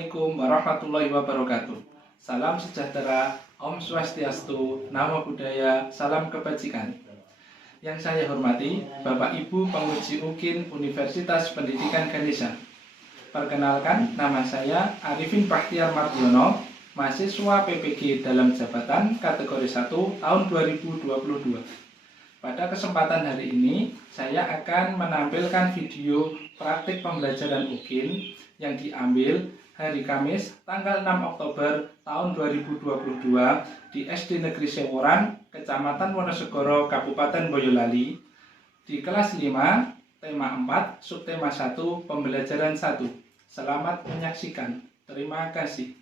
Assalamualaikum warahmatullahi wabarakatuh. Salam sejahtera, Om Swastiastu, Namo Buddhaya, salam kebajikan. Yang saya hormati, Bapak Ibu penguji UKIN Universitas Pendidikan Ganesha. Perkenalkan, nama saya Arifin Bahtiar Mardiono, mahasiswa PPG dalam jabatan kategori 1 tahun 2022. Pada kesempatan hari ini, saya akan menampilkan video praktik pembelajaran UKIN yang diambil hari Kamis tanggal 6 Oktober tahun 2022 di SD Negeri Seworan, Kecamatan Wonosegoro, Kabupaten Boyolali, di kelas 5, tema 4, subtema 1, pembelajaran 1. Selamat menyaksikan. Terima kasih.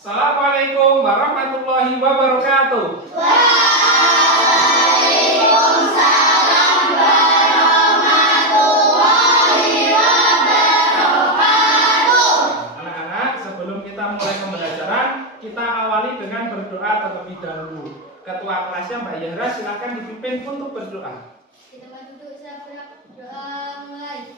Assalamualaikum warahmatullahi wabarakatuh. Waalaikumsalam warahmatullahi wabarakatuh. Anak-anak, sebelum kita mulai pembelajaran, kita awali dengan berdoa terlebih dahulu. Ketua kelasnya Mbak Yahra, silakan dipimpin untuk berdoa. Kita duduk, saya berdoa mulai.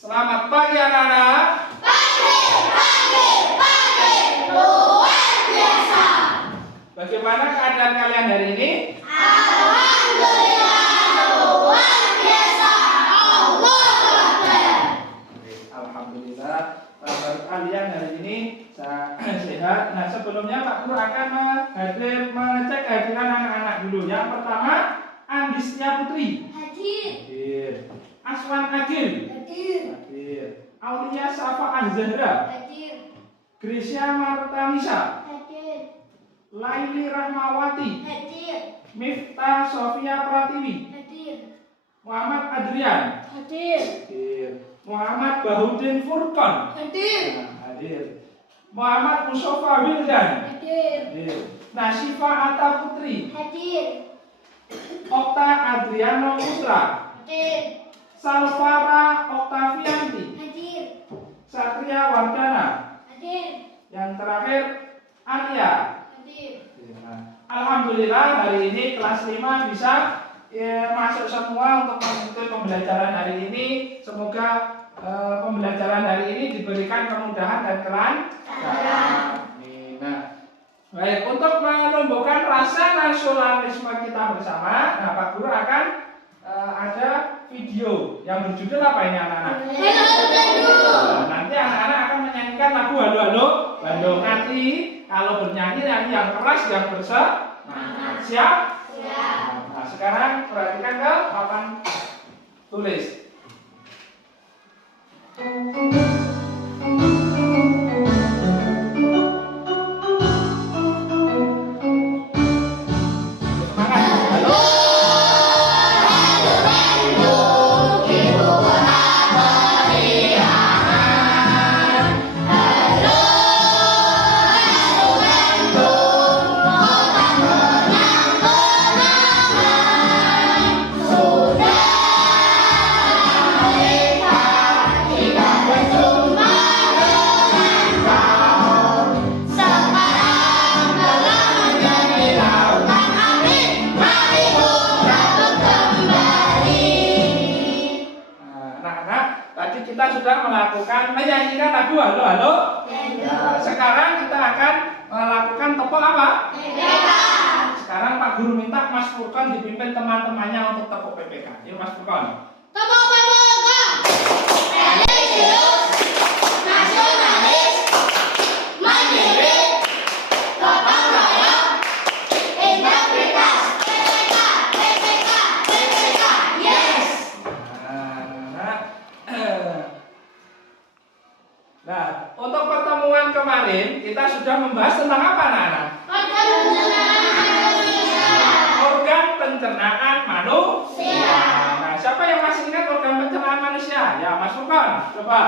Selamat pagi anak-anak. Pagi, luar biasa. Bagaimana keadaan kalian hari ini? Alhamdulillah, luar biasa. Allahu Akbar. Alhamdulillah, kalian hari ini sehat. Nah, sebelumnya Pak Guru akan mengecek kehadiran anak-anak dulu. Yang pertama, Andisnya Putri. Hadir. Aswan Agil. Hadir. Aulia Safa Azhara. Hadir. Grisya Martanisa. Hadir. Laili Rahmawati. Hadir. Miftah Sofia Pratiwi. Hadir. Muhammad Adrian. Hadir. Muhammad Bahudin Furqon. Hadir. Hadir. Muhammad Mustafa Wildan. Hadir. Nasifa Atta Putri. Hadir. Okta Adriano Putra. Hadir. Salvara Oktavianti. Hadir. Satria Wardana. Hadir. Yang terakhir Alia. Hadir. Alhamdulillah hari ini kelas 5 bisa masuk semua untuk mengikuti pembelajaran hari ini. Semoga pembelajaran hari ini diberikan kemudahan dan kelancaran. Nah, baik, untuk menumbuhkan rasa nasionalisme kita bersama, nah Pak Guru akan ada video yang berjudul apa ini anak-anak? Nanti anak-anak akan menyanyikan lagu Halo Halo Bandung. Nanti kalau bernyanyi nanti yang keras, yang bersemangat. Siap? Siap. Nah, sekarang perhatikan ke papan tulis. Semangat. Halo. kita sudah melakukan menyanyikan lagu halo halo. Nah, sekarang kita akan melakukan tepuk apa? Sekarang Pak Guru minta Mas Furqan dipimpin teman-temannya untuk tepuk PPK. Yuk Mas Furqan. Tepuk PPK. Religius, nasionalis, mandiri, gotong royong, integritas. PPK, PPK, PPK. Yes. Nah, untuk pertemuan kemarin kita sudah membahas tentang apa, anak-anak? Organ pencernaan manusia. Nah, siapa yang masih ingat organ pencernaan manusia? Ya, Mas Furqan, coba.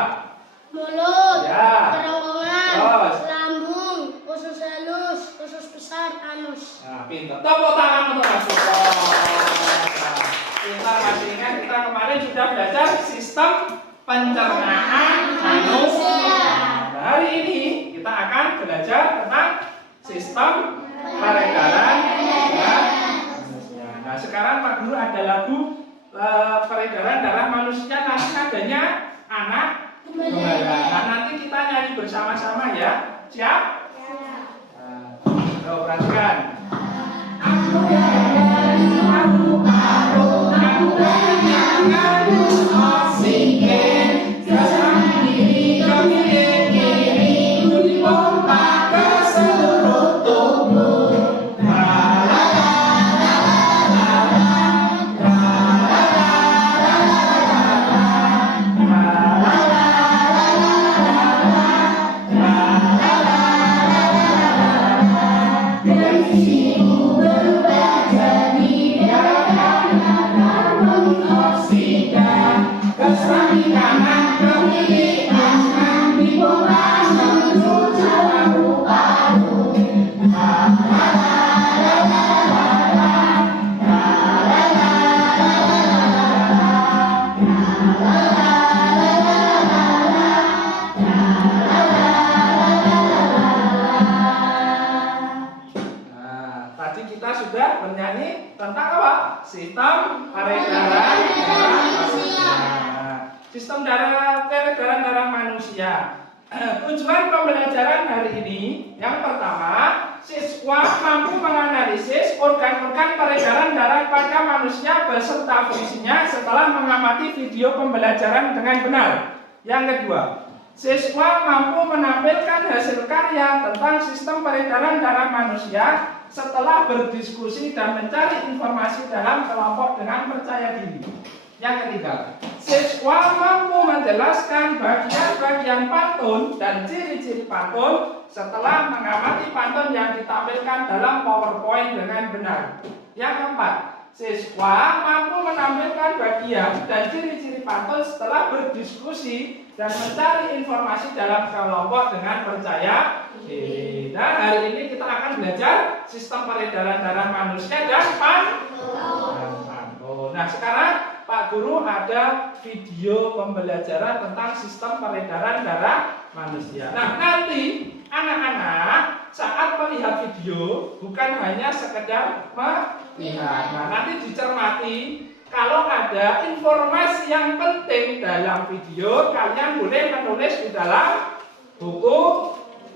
Mulut, Ya. kerongkongan, Terus. lambung, usus halus, usus besar, anus. Nah, pintar. Tepuk tangan untuk Mas Furqan. Nah, kita masih ingat kita kemarin sudah belajar sistem pencernaan manusia. Nah, hari ini kita akan belajar tentang sistem peredaran darah manusia. Nah, sekarang Pak Guru ada lagu peredaran darah manusia, nanti adanya anak gembala. Nah, nanti kita nyanyi bersama-sama ya. Siap? Nah, perhatikan. Aku dari paru-paru, aku kehilangan oksigen. Sekarang diri kiri, ku dipompa ke seluruh tubuh. Tadi kita sudah bernyanyi tentang apa? Sistem peredaran darah manusia. Sistem peredaran darah manusia. Tujuan pembelajaran hari ini yang pertama, siswa mampu menganalisis organ-organ peredaran darah pada manusia beserta fungsinya setelah mengamati video pembelajaran dengan benar. Yang kedua, siswa mampu menampilkan hasil karya tentang sistem peredaran darah manusia setelah berdiskusi dan mencari informasi dalam kelompok dengan percaya diri. Yang ketiga, siswa mampu menjelaskan bagian-bagian pantun dan ciri-ciri pantun setelah mengamati pantun yang ditampilkan dalam PowerPoint dengan benar. Yang keempat, siswa mampu menampilkan bagian dan ciri-ciri pantun setelah berdiskusi dan mencari informasi dalam kelompok dengan percaya diri. Nah, hari ini kita akan belajar sistem peredaran darah manusia dan pantun. Nah, sekarang Pak Guru ada video pembelajaran tentang sistem peredaran darah manusia. Nah, nanti anak-anak saat melihat video bukan hanya sekedar melihat. Nah, nanti dicermati. Kalau ada informasi yang penting dalam video, kalian boleh menulis di dalam buku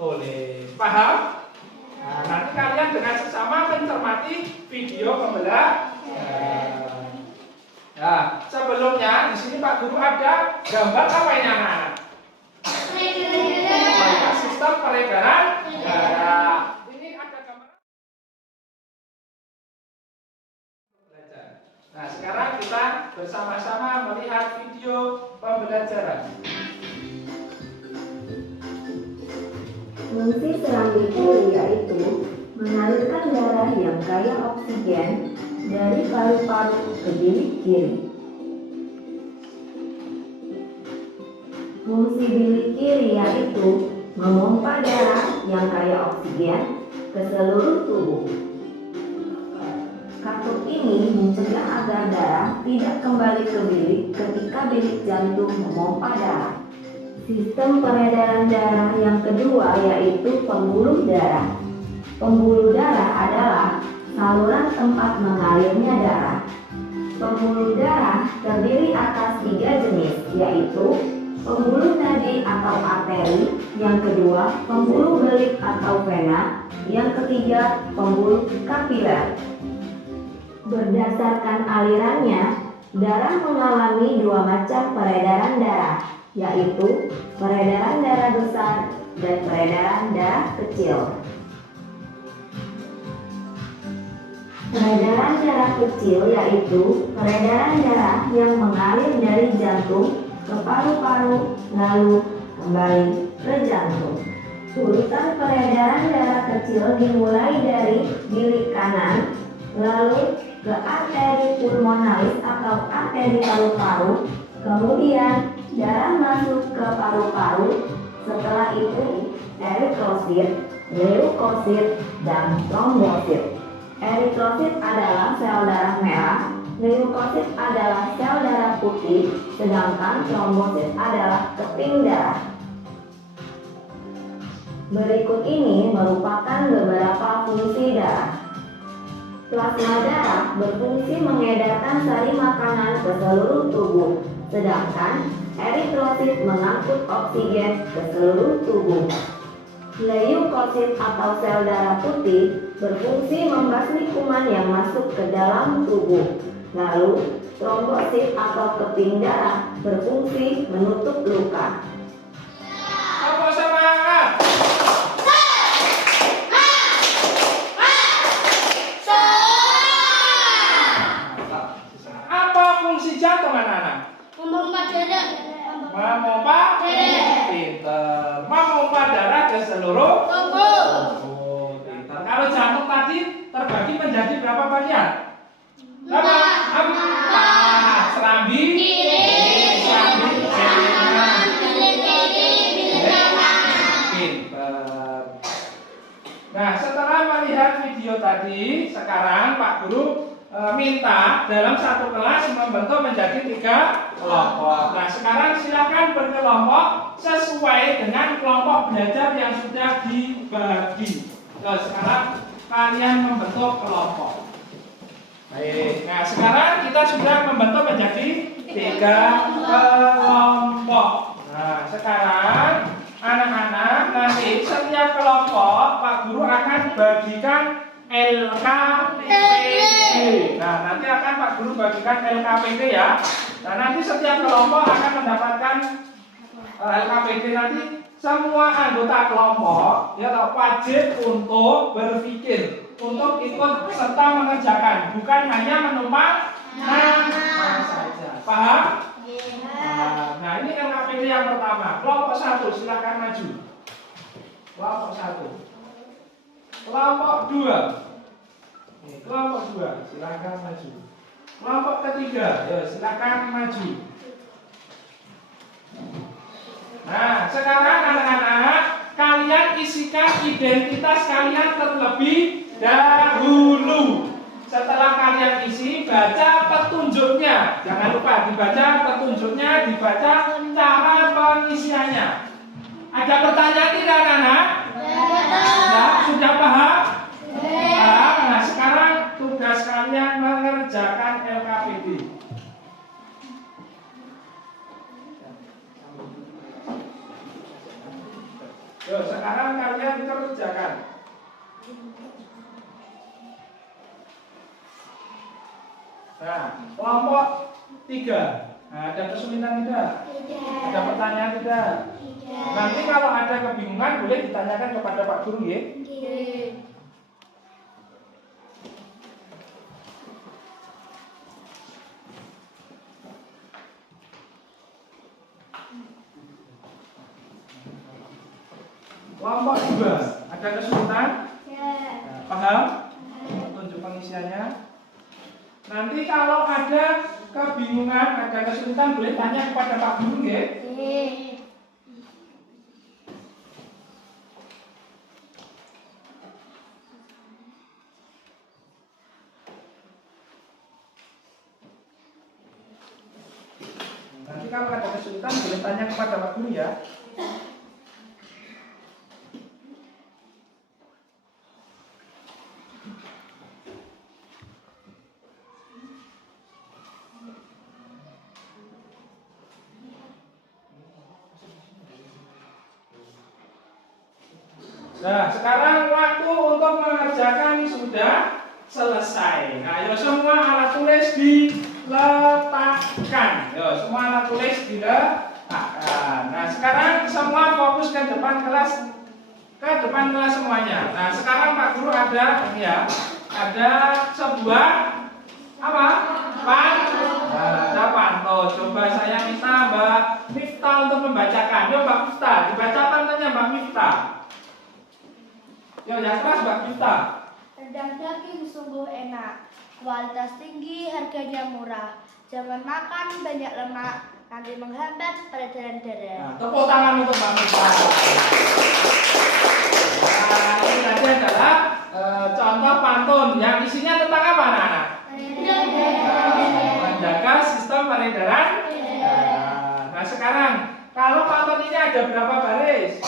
tulis. Paham? Nah, nanti kalian dengan sesama mencermati video pembelajaran. Nah, sebelumnya di sini Pak Guru ada gambar apa ini anak-anak? Sistem peredaran darah. Ini ada gambar. Nah, sekarang kita bersama-sama melihat video pembelajaran. Fungsi serambi kiri yaitu mengalirkan darah yang kaya oksigen dari paru-paru ke bilik kiri. Fungsi bilik kiri yaitu memompa darah yang kaya oksigen ke seluruh tubuh. Katup ini mencegah agar darah tidak kembali ke bilik ketika bilik jantung memompa darah. Sistem peredaran darah yang kedua yaitu pembuluh darah. Pembuluh darah adalah saluran tempat mengalirnya darah. Pembuluh darah terdiri atas 3 jenis, yaitu pembuluh nadi atau arteri, yang kedua pembuluh belit atau vena, yang ketiga pembuluh kapiler. Berdasarkan alirannya, darah mengalami dua macam peredaran darah, yaitu peredaran darah besar dan peredaran darah kecil. Peredaran darah kecil yaitu peredaran darah yang mengalir dari jantung ke paru-paru lalu kembali ke jantung. Urutan peredaran darah kecil dimulai dari bilik kanan, lalu ke arteri pulmonalis atau arteri paru-paru, kemudian darah masuk ke paru-paru, setelah itu eritrosit, leukosit, dan trombosit. Eritrosit adalah sel darah merah, leukosit adalah sel darah putih, sedangkan trombosit adalah keping darah. Berikut ini merupakan beberapa fungsi darah. Plasma darah berfungsi mengedarkan sari makanan ke seluruh tubuh, sedangkan eritrosit mengangkut oksigen ke seluruh tubuh. Leukosit atau sel darah putih berfungsi membasmi kuman yang masuk ke dalam tubuh. Lalu, trombosit atau keping darah berfungsi menutup luka. Apa semangat? Apa fungsi jantung anak-anak? Memompa darah. Memompa Darah. pinter. Memompa darah ke seluruh Tubuh. tubuh. Pinter. Kalau jantung tadi terbagi menjadi berapa bagian? Empat. Serambi, serambi, kanan. Pinter. Nah, setelah melihat video tadi, sekarang Pak Guru minta dalam satu kelas membentuk menjadi 3 kelompok. Nah, sekarang silakan berkelompok sesuai dengan kelompok belajar yang sudah dibagi. Nah, sekarang kalian membentuk kelompok. Baik. Nah, sekarang kita sudah membentuk menjadi 3 kelompok. Nah, sekarang anak-anak nanti setiap kelompok Pak Guru akan bagikan LKPD. Nah, nanti akan Pak Guru bagikan LKPD ya. Nah, nanti setiap kelompok akan mendapatkan LKPD. Nanti semua anggota kelompok ya wajib untuk berpikir, untuk ikut serta mengerjakan, bukan hanya menumpang nama saja. Paham? Nah, ini LKPD yang pertama. Kelompok 1 silakan maju. Kelompok 1. Kelompok 2. Kelompok 2 silakan maju. Kelompok ketiga, ya silakan maju. Nah, sekarang anak-anak kalian isikan identitas kalian terlebih dahulu. Setelah kalian isi, baca petunjuknya. Jangan lupa dibaca petunjuknya, dibaca cara pengisiannya. Ada pertanyaan tidak, anak-anak? Nah, sudah paham? Nah, sekarang tugas kalian mengerjakan LKPD. Yo, sekarang kalian kerjakan. Nah, kelompok 3. Nah, ada kesulitan tidak? Ada pertanyaan tidak? Nanti kalau ada kebingungan boleh ditanyakan kepada Pak Guru ya. Kelompok 2, ada kesulitan? Nah, paham? Tunjuk pengisiannya. Nanti kalau ada kebingungan, ada kesulitan boleh tanya kepada Pak Guru ya. Nanti kalau ada kesulitan boleh tanya kepada Pak Guru ya. Nah, sekarang waktu untuk mengerjakan sudah selesai. Nah, yuk semua alat tulis diletakkan. Yuk, semua alat tulis diletakkan. Nah, sekarang semua fokus ke depan kelas semuanya. Nah, sekarang Pak Guru ada ini ya. Ada sebuah apa? Ada pantun. Coba saya minta Mbak Miftah untuk membacakan. Yuk Mbak Miftah, dibaca pantunnya Mbak Miftah. Yuk yang keras Mbak Miftah. Rendang daging sungguh enak, kualitas tinggi, harganya murah. Jangan makan banyak lemak, nanti menghambat peredaran darah. Nah, tepuk tangan untuk Mbak Miftah. Nah, ini tadi adalah contoh pantun yang isinya tentang apa anak-anak? Menjaga sistem peredaran. Nah, sekarang kalau pantun ini ada berapa baris?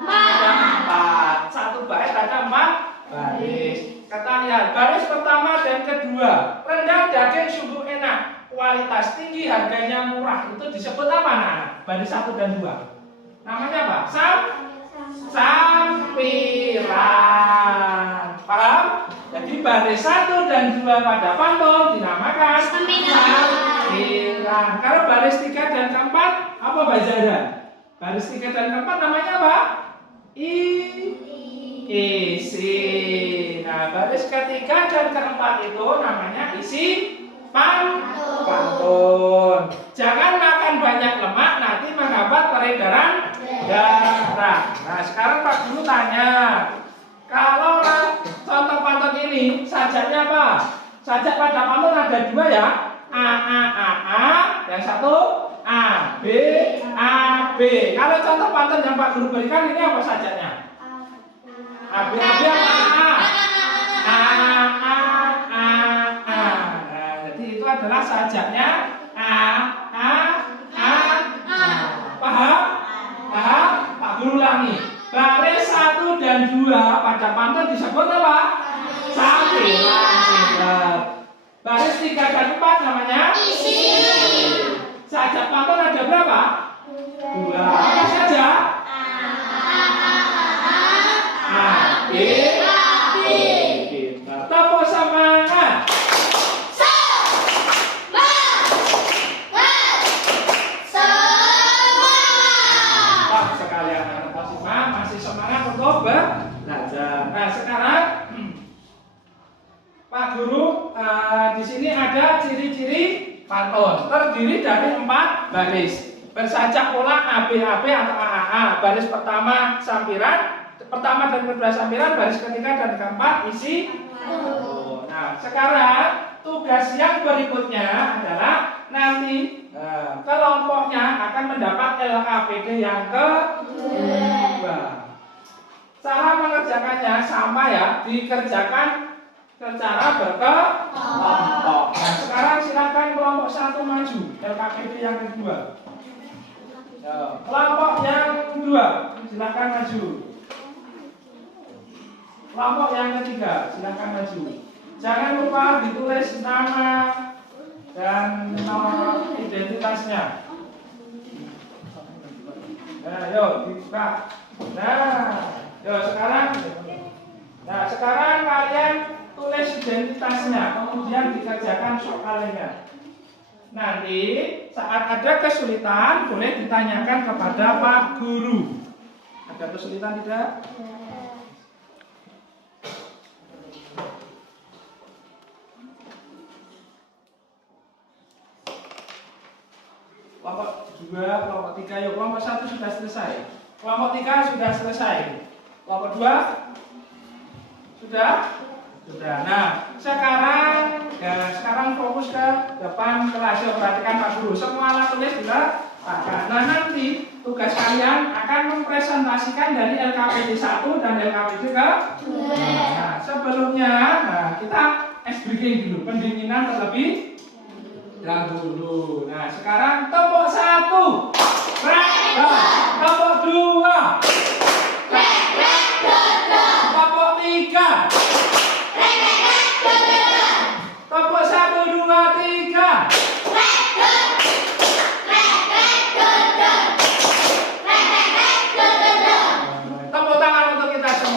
Ada 4. Satu bait ada 4 baris. Kata lihat, baris pertama dan kedua. Rendang daging sungguh enak, kualitas tinggi, harganya murah. Itu disebut apa anak-anak? Baris 1 dan 2. Namanya apa? Sampiran. Paham? Jadi baris 1 dan 2 pada pantun dinamakan sampiran. Kalau baris 3 dan keempat apa Mbak Zara? Baris 3 dan keempat namanya apa? Isi. Nah, baris ketiga dan keempat itu namanya isi pantun. Jangan makan banyak lemak, nanti menghambat peredaran darah. Nah, sekarang Pak Guru tanya, kalau contoh pantun ini sajaknya apa? Sajak pada pantun ada 2 ya. A, yang satu A, B. Kalau contoh pantun yang Pak Guru berikan ini apa sajaknya? A, B apa A? Nah, jadi itu adalah sajaknya A. Paham? Pak Guru ulangi. Baris 1 dan 2 pada pantun disebut apa? Sampiran. Baris 3 dan 4 namanya isi. Sajak pantun ada berapa? 2. Apa saja? A, B. Tepuk semangat. Sekalian anak-anak masih semangat untuk belajar. Nah, sekarang Pak Guru di sini ada ciri-ciri pantun. Terdiri dari 4 baris. Bersajak pola AB atau AAA. Baris pertama sampiran, pertama dan kedua sampiran, baris ketiga dan keempat isi. Nah, sekarang tugas yang berikutnya adalah nanti kelompoknya akan mendapat LKPD yang kedua. Cara mengerjakannya sama ya, dikerjakan secara berkelompok. Nah, sekarang silakan kelompok 1 maju, LKPD yang kedua. Kelompok yang kedua, silakan maju. Kelompok yang ketiga, silakan maju. Jangan lupa ditulis nama dan nomor identitasnya. Nah, yuk dibuka. Sekarang kalian tulis identitasnya, kemudian dikerjakan soalnya. Nanti saat ada kesulitan boleh ditanyakan kepada Pak Guru. Ada kesulitan tidak? Kelompok 2, kelompok 3, yuk kelompok 1 sudah selesai. Kelompok 3 sudah selesai. Kelompok 2 sudah? Sudah. Nah, sekarang fokus ke depan kelas. Yuk perhatikan Pak Guru. Semua alat tulis sudah pakai. Nah, nanti tugas kalian akan mempresentasikan dari LKPD 1 dan LKPD ke 2. Nah, sebelumnya kita ice breaking dulu, pendinginan terlebih dahulu. Nah, sekarang tepuk 1. Tepuk 2. Tepuk 3. Tepuk 1, 2, 3. Tepuk tangan untuk kita semua.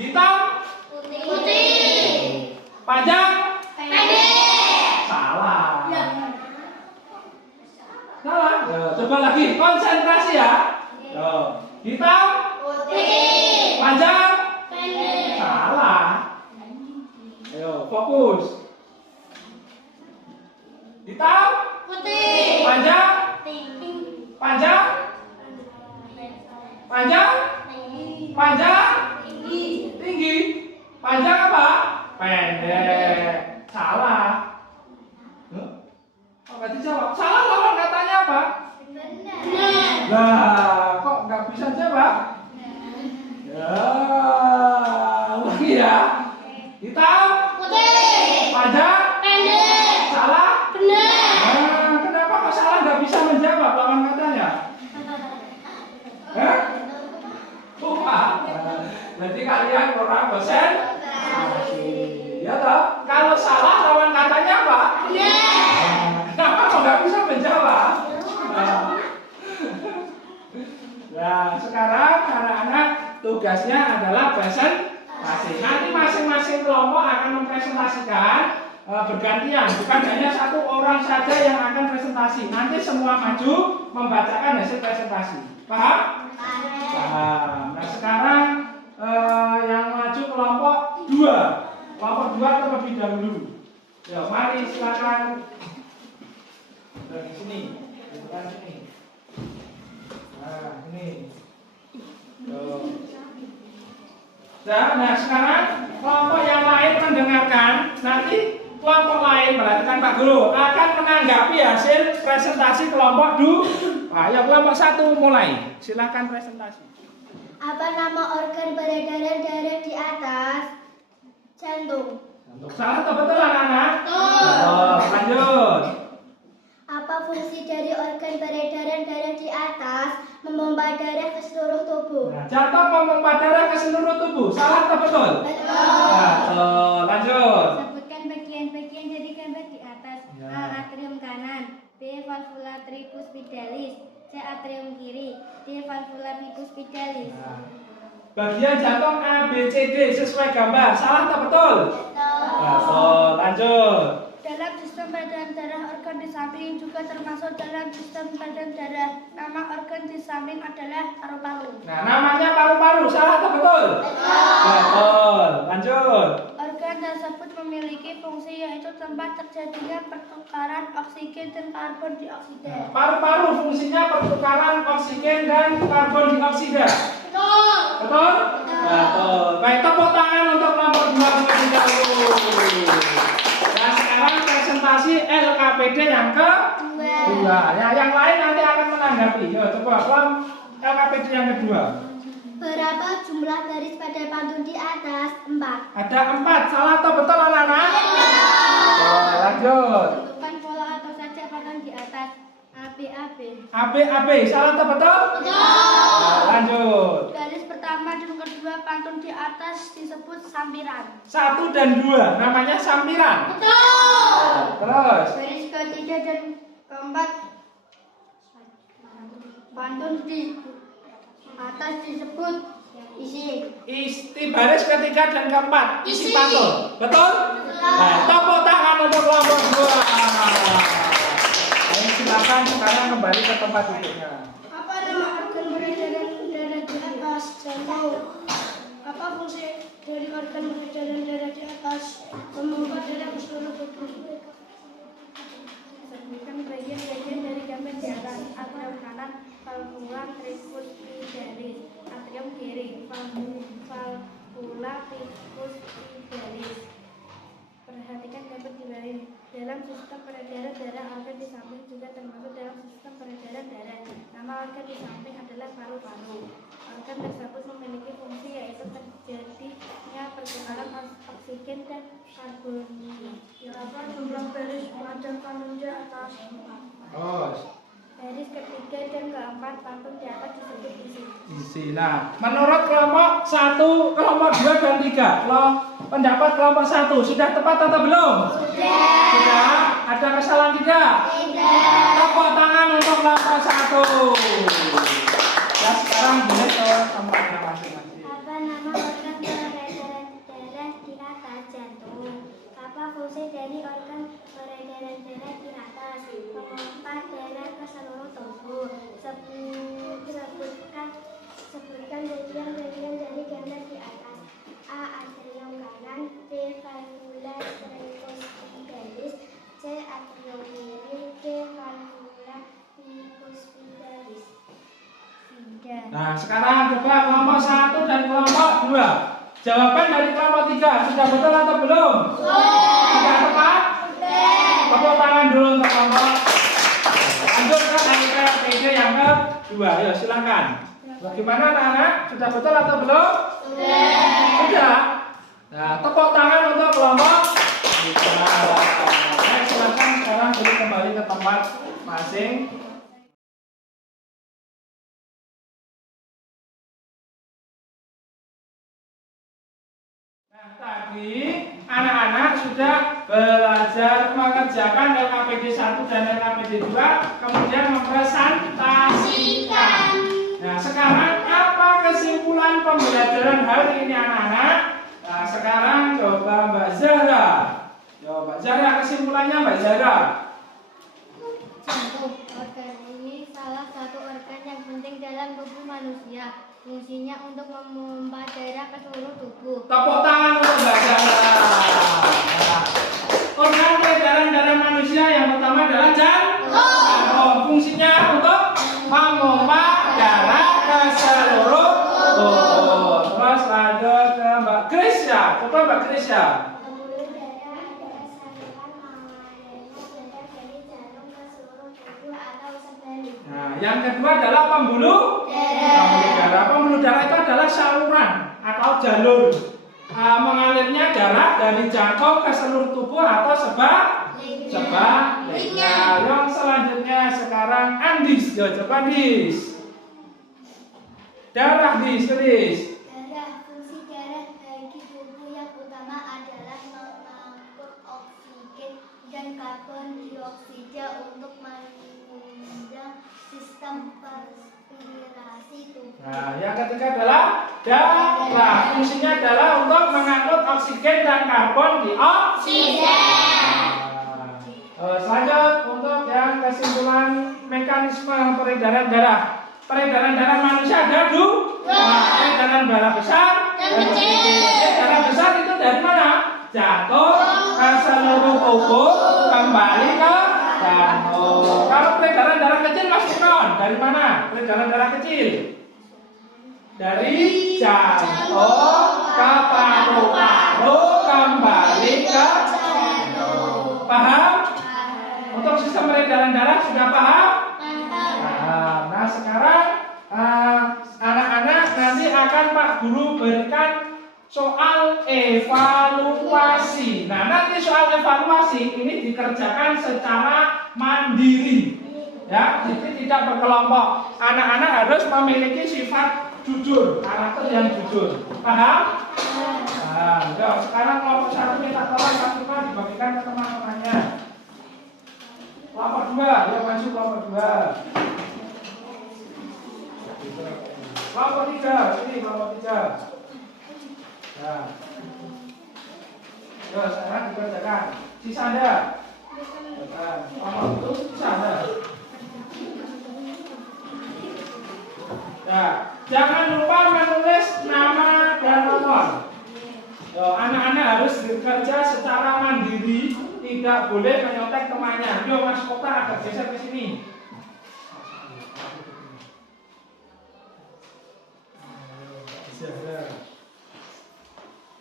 Hitam? Putih. Panjang? Pendek. Salah. Salah. Ya, coba lagi, konsentrasi ya. Yo. Hitam? Putih. Panjang? Pendek. Salah. Ayo, fokus. Hitam? Putih. Panjang? Tinggi. Panjang? Panjang? Panjang? Tinggi. Tinggi. Panjang apa? Pendek. Salah. Huh? Oh, nggak dijawab. Salah lawan katanya apa? Benar. Lah, kok nggak bisa jawab? Ya, lagi ya. Hitam? Putih. Panjang? Pendek. Salah? Benar. Nah, kenapa kok salah nggak bisa menjawab lawan katanya? Hah? Lupa. Berarti kalian kurang bosan? Ya toh? Kalau salah lawan katanya apa? Kenapa kok nggak bisa menjawab? Nah, sekarang anak-anak tugasnya adalah presentasi. Nanti masing-masing kelompok akan mempresentasikan bergantian, bukan hanya satu orang saja yang akan presentasi. Nanti semua maju membacakan hasil presentasi. Paham? Paham. Nah, sekarang yang maju kelompok 2. Kelompok 2 terlebih dahulu. Ya, mari silakan. Dari sini. Bukan sini. Nah, ini. Tuh. Nah, sekarang kelompok yang lain mendengarkan. Nanti kelompok lain, perhatikan Pak Guru, akan menanggapi hasil presentasi kelompok 2. Ayo kelompok 1 mulai. Silakan presentasi. Apa nama organ peredaran darah di atas? Jantung. Salah atau betul anak-anak? Betul. Oh, lanjut. Apa fungsi dari organ peredaran darah di atas? Memompa darah ke seluruh tubuh. Nah, jantung memompa darah ke seluruh tubuh. Salah atau betul? Betul. Lanjut. Sebutkan bagian-bagian dari gambar di atas. Ya. A. Atrium kanan. B. Valvula tricuspidalis. C. Atrium kiri. D. Valvula bicuspidalis. Nah, bagian jantung A, B, C, D sesuai gambar. Salah atau betul? Betul. Lanjut. Dalam sistem peredaran darah, organ di samping juga termasuk dalam sistem peredaran darah. Nama organ di samping adalah paru-paru. Nah, namanya paru-paru. Salah atau betul? Betul. Lanjut. Organ tersebut memiliki fungsi yaitu tempat terjadinya pertukaran oksigen dan karbon dioksida. Nah, paru-paru fungsinya pertukaran oksigen dan karbon dioksida. Betul. Betul? Betul. Baik, tepuk tangan untuk kelompok 2 terlebih dahulu. Nah, sekarang presentasi LKPD yang kedua. Ya, yang lain nanti akan menanggapi. Yo, coba LKPD yang kedua. Berapa jumlah garis pada pantun di atas? 4. Ada 4. Salah atau betul anak-anak? Oh, lanjut. Tentukan pola atau saja pantun di atas. A, B, A, B. AB, AB. Salah atau betul? Nah, lanjut. Garis pertama dan kedua pantun di atas disebut sampiran. 1 dan 2 namanya sampiran. Terus. Garis ketiga dan keempat pantun di atas disebut isi. Baris ketiga dan keempat isi pantun. Betul? Nah, tepuk tangan untuk kelompok 2. Ayo silakan sekarang kembali ke tempat duduknya. Apa nama organ peredaran darah di atas? Jantung. Apa fungsi dari organ peredaran darah di atas? Memompa darah ke seluruh tubuh. Sebutkan bagian-bagian dari gambar di atas. Atrium kanan, valvula tricuspidalis. Atrium kiri, valvula bicuspidalis. Perhatikan gambar di bawah ini. Dalam sistem peredaran darah, organ di samping juga termasuk dalam sistem peredaran darah. Nama organ di samping adalah paru-paru. Organ tersebut memiliki fungsi yaitu terjadinya pertukaran oksigen dan karbon. Berapa jumlah garis pada pantun di atas? Terus. Garis ketiga dan keempat pantun di atas disebut isi. Isi. Nah, menurut kelompok 1, kelompok 2 dan 3, pendapat kelompok 1 sudah tepat atau belum? Sudah. Ada kesalahan tidak? Tidak. Tepuk tangan untuk kelompok 1. Ya, sekarang boleh ke tempatnya masing-masing. Apa nama organ peredaran fungsi dari organ peredaran darah di atas, memompa darah ke seluruh tubuh. Sebutkan bagian-bagian dari gambar di atas. A. Atrium kanan, B. Valvula tricuspidalis, C. Atrium kiri, D. Valvula tricuspidalis. Nah, sekarang coba kelompok 1 dan kelompok 2. Jawaban dari kelompok 3 sudah betul atau belum? Sudah tepat? Tepuk tangan dulu untuk kelompok. Lanjut ke LKPD yang kedua. Ayo silakan. Bagaimana anak-anak? Sudah betul atau belum? Sudah. Nah, tepuk tangan untuk kelompok 3. Silakan sekarang dulu kembali ke tempat masing. Nah, tadi anak-anak sudah belajar mengerjakan LKPD 1 dan LKPD 2, kemudian mempresentasikan. Nah, sekarang apa kesimpulan pembelajaran hari ini anak-anak? Nah, sekarang coba Mbak Zahra. Yo, Mbak Zahra, kesimpulannya Mbak Zahra. Jantung. Organ ini salah satu organ yang penting dalam tubuh manusia. Fungsinya untuk memompa darah ke seluruh tubuh. Tepuk tangan untuk Mbak Zahra. Nah, organ peredaran darah manusia yang pertama adalah jantung. Fungsinya untuk memompa darah ke seluruh tubuh. Terus lanjut ke Mbak Krisya. Coba Mbak Krisya. Pembuluh darah adalah saluran mengalirnya darah dari jantung ke seluruh tubuh atau sebaliknya. Nah, yang kedua adalah pembuluh darah. Pembuluh darah itu adalah saluran atau jalur mengalirnya darah dari jantung ke seluruh tubuh atau sebaliknya. Yang selanjutnya sekarang Andis. Yo, coba Andis. Darah Andis. Darah. Fungsi darah bagi tubuh yang utama adalah mengangkut oksigen dan karbon dioksida untuk menunjang sistem respirasi tubuh. Nah, yang ketiga adalah darah. Fungsinya adalah untuk mengangkut oksigen dan karbon dioksida. Selanjut untuk yang kesimpulan mekanisme peredaran darah. Peredaran darah manusia ada dua. Peredaran darah besar dan kecil. Darah besar itu dari mana? Jatuh ke seluruh tubuh, kembali ke jantung. Kalau peredaran darah kecil Mas Furqon, dari mana? Peredaran darah kecil dari jantung ke paru-paru, kembali ke jantung. Paham? Untuk sistem peredaran darah sudah paham? Paham. Nah, sekarang anak-anak nanti akan Pak Guru berikan soal evaluasi. Nah, nanti soal evaluasi ini dikerjakan secara mandiri. Ya, jadi tidak berkelompok. Anak-anak harus memiliki sifat jujur, karakter yang jujur. Paham? Nah, sekarang kelompok 1 minta tolong Pak dibagikan ke teman-temannya. Kelompok 2, yuk maju kelompok 2. Kelompok 3, sini kelompok 3. Nah. Yuk, sekarang dikerjakan. Sisa Anda. Kelompok itu sisa Anda. Nah, jangan lupa menulis nama dan nomor. Anak-anak harus bekerja secara mandiri, tidak boleh menyontek temannya. Yo, Mas Kota agak geser ke sini.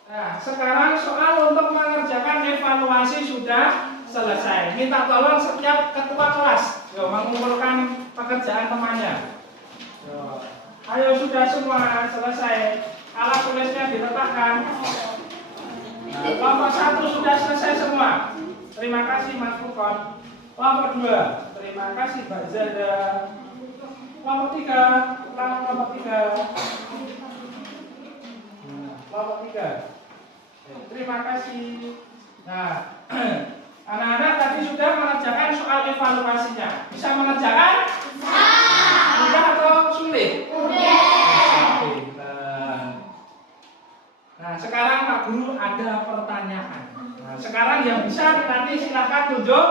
Nah, sekarang soal untuk mengerjakan evaluasi sudah selesai. Minta tolong setiap ketua kelas mengumpulkan pekerjaan temannya. Ayo, sudah semua selesai. Alat tulisnya diletakkan. Nah, kelompok 1 sudah selesai semua. Terima kasih Mas Furqon. Kelompok 2, terima kasih Mbak Zada. Kelompok 3, kelompok 3. Kelompok 3. Terima kasih. Nah, anak-anak tadi sudah mengerjakan soal evaluasinya. Bisa mengerjakan? Bisa. Mudah atau sulit? Nah, sekarang Pak Guru ada pertanyaan. Nah, sekarang yang bisa nanti silakan tunjuk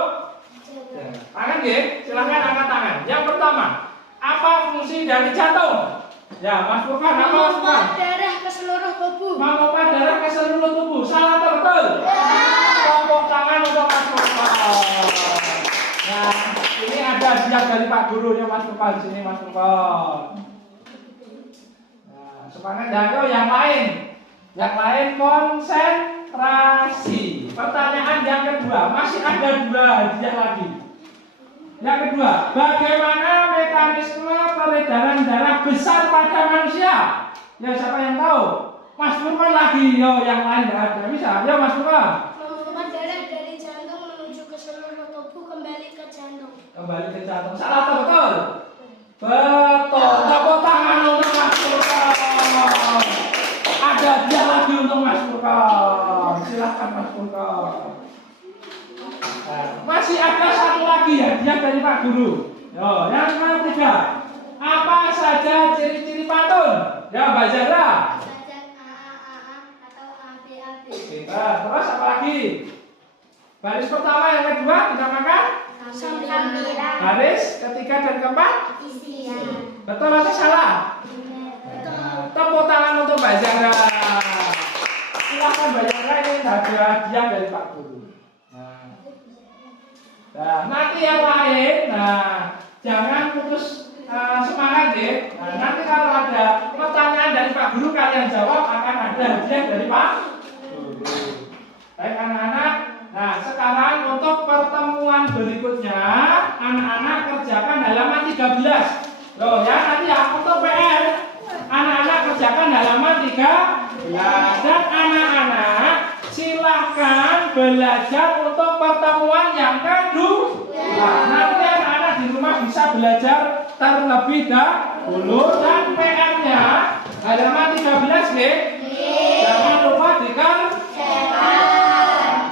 tangan ya, silakan angkat tangan. Yang pertama, apa fungsi dari jantung? Ya, Mas Furkan, apa Mas Furkan? Darah ke seluruh tubuh. Memompa darah ke seluruh tubuh. Salah atau betul? Tepuk tangan untuk Mas Furkan. Nah, ini ada hadiah dari Pak Gurunya Mas Furkan di sini Mas Furkan. Nah, semangat ya, yang lain. Yang lain konsentrasi. Pertanyaan yang kedua, masih ada 2 hadiah lagi. Yang kedua, bagaimana mekanisme peredaran darah besar pada manusia? Ya, siapa yang tahu? Mas Furkan lagi, yo yang lain nggak ada. Bisa, ya Mas Furkan. Memompa darah dari jantung menuju ke seluruh tubuh kembali ke jantung. Kembali ke jantung. Salah atau betul? Betul. Tepuk tangan untuk Mas Furkan. Ada hadiah lagi untuk Mas Furkan. Silahkan Mas Furkan. Nah, masih ada satu lagi hadiah dari Pak Guru. Yo, yang ketiga. Apa saja ciri-ciri pantun? Ya, Mbak Zahra. Sajak A atau AB. Terus apa lagi? Baris pertama yang kedua dinamakan Sambilan. baris ketiga dan keempat. Isian. Betul atau salah? Betul. Tepuk tangan untuk Mbak Zahra. Silakan Mbak Zahra, ini ada hadiah dari Pak Guru. Nah, nanti yang lain, jangan putus semangat ya. Nah, nanti kalau ada pertanyaan dari Pak Guru kalian jawab, akan ada hadiah dari Pak Guru. Baik anak-anak. Nah, sekarang untuk pertemuan berikutnya, anak-anak kerjakan halaman 13. Loh ya, nanti ya untuk PR, anak-anak kerjakan halaman 13 dan anak-anak silahkan belajar untuk pertemuan yang kedua. Nanti anak-anak di rumah bisa belajar terlebih dahulu dan PR-nya halaman 13 ya. Jangan lupa dikerjakan.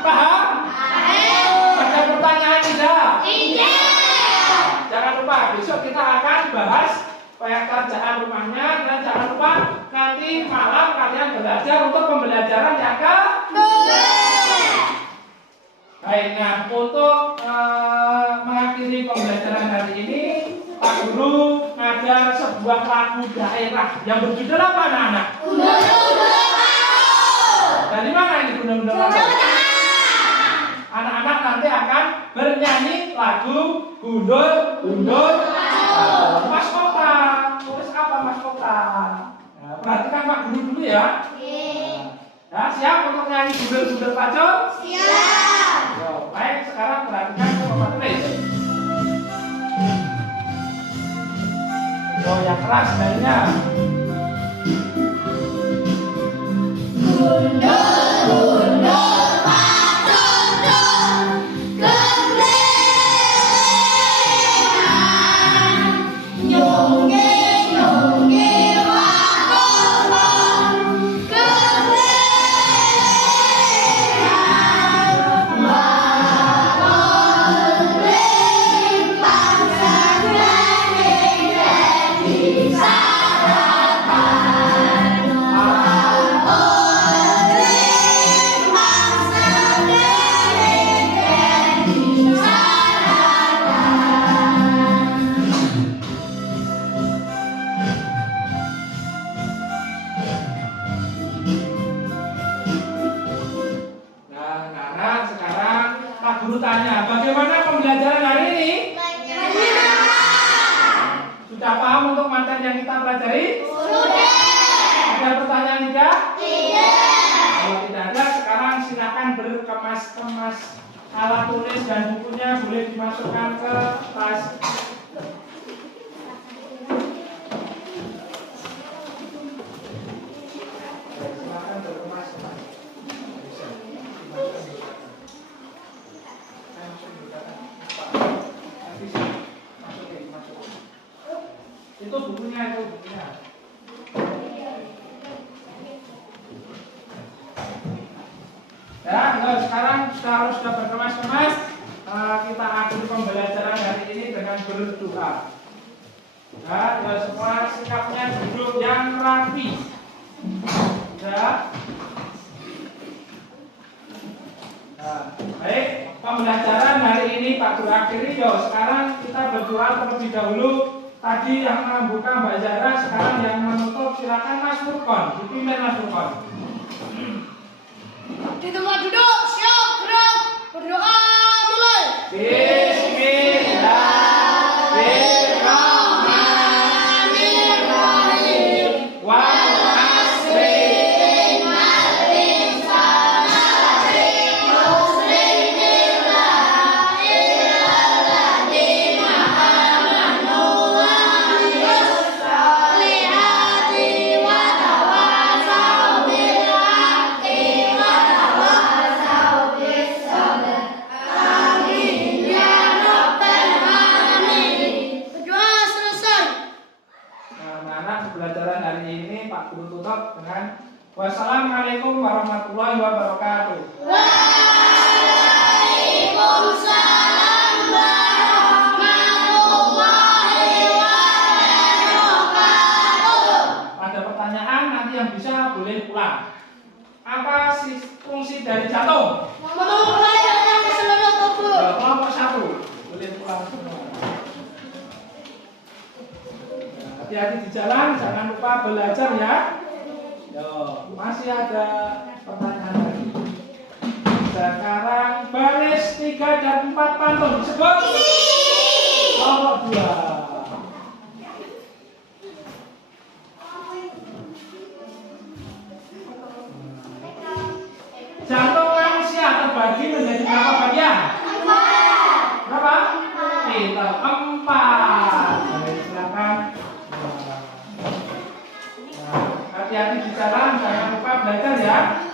Paham? Ada pertanyaan tidak? Jangan lupa besok kita akan bahas kerjaan rumahnya dan jangan lupa nanti malam kalian belajar untuk pembelajaran yang kedua. Baik, nah untuk mengakhiri pembelajaran hari ini, Pak Guru ada sebuah lagu daerah yang berjudul apa anak-anak? Dari mana ini Gundul-Gundul? Anak-anak nanti akan bernyanyi lagu Gundul-Gundul. Mas Kota, tulis apa Mas Kota? Nah, perhatikan Pak Guru dulu ya. Nah, siap untuk nyanyi Gundul-Gundul Pacul? Siap. Yo, baik, sekarang perhatikan Bapak tulis. Yo, yang keras nyanyinya. Guru tanya, bagaimana pembelajaran hari ini? Sudah paham untuk materi yang kita pelajari? Sudah. Ada pertanyaan tidak? Tidak. Kalau tidak ada, sekarang silakan berkemas-kemas alat tulis dan bukunya boleh dimasukkan ke tas. Silakan berkemas-kemas. Itu bukunya, Ya, sekarang sudah berkemas-kemas. Kita akhiri pembelajaran hari ini dengan berdoa. Ya, semua sikapnya duduk yang rapi. Ya. Pembelajaran hari ini Pak Guru akhiri. Yo, sekarang kita berdoa terlebih dahulu. Tadi yang membuka Mbak Zara, sekarang yang menutup silakan Mas Furqon. Dipimpin Mas Furqon. Di tempat duduk, siap, gerak, berdoa, mulai. Bismillahirrahmanirrahim. Wal asri. Berdoa selesai. Nah, anak-anak pembelajaran hari ini Pak Guru tutup dengan wassalamualaikum warahmatullahi wabarakatuh. Waalaikumsalam warahmatullahi wabarakatuh. Ada pertanyaan nanti yang bisa boleh pulang. Apa sih fungsi dari jantung? Memperbaiki seluruh tubuh. Kelompok 1 boleh pulang semua. Hati-hati di jalan, jangan lupa belajar ya. Yo, masih ada pertanyaan lagi. Sekarang baris 3 dan 4 pantun disebut kelompok 2. Jantung manusia terbagi menjadi berapa bagian? Berapa? Pintar, 4. Baik, silakan. Nah, hati-hati di jalan, jangan lupa belajar ya.